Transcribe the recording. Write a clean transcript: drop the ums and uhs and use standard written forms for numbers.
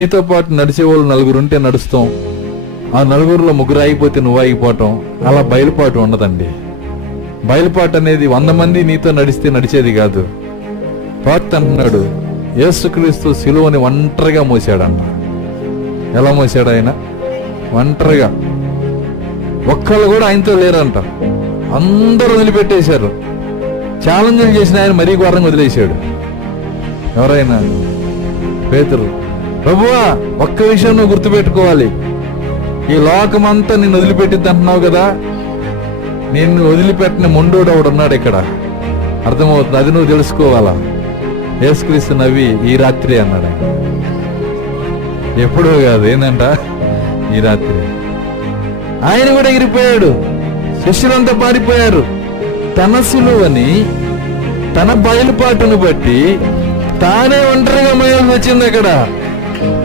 నీతో పాటు నడిచేవాళ్ళు నలుగురు ఉంటే నడుస్తాం, ఆ నలుగురిలో ముగ్గురు ఆగిపోతే నువ్వు ఆగిపోవటం, అలా బయలుపాటు ఉండదండి. బయలుపాటు అనేది 100 మంది నీతో నడిస్తే నడిచేది కాదు. పాత అంటున్నాడు, యేసుక్రీస్తు సిలువని ఒంటరిగా మోసాడంట. ఎలా మోసాడు ఆయన? ఒంటరిగా. ఒక్కళ్ళు కూడా ఆయనతో లేరంట. అందరూ వదిలిపెట్టేశారు. ఛాలెంజ్లు చేసిన ఆయన మరీ ఘోరంగా వదిలేశాడు. ఎవరైనా? పేతురు. ప్రభువా, ఒక్క విషయం నువ్వు గుర్తుపెట్టుకోవాలి, ఈ లోకమంతా నిన్ను వదిలిపెట్టిద్ది అంటున్నావు కదా, నిన్ను వదిలిపెట్టిన మొండోడు ఒకడు ఉన్నాడు ఇక్కడ, అర్థమవుతుంది, అది నువ్వు తెలుసుకోవాలా. యేసుక్రీస్తు నవ్వి, ఈ రాత్రి అన్నాడు. ఎప్పుడో కాదు, ఏందంట, ఈ రాత్రి. ఆయన కూడా ఎగిరిపోయాడు, శిష్యులంతా పారిపోయారు. తన సిలువని, తన బయలుపాటును బట్టి తానే ఒంటరిగా మోయాల్సి వచ్చింది అక్కడ.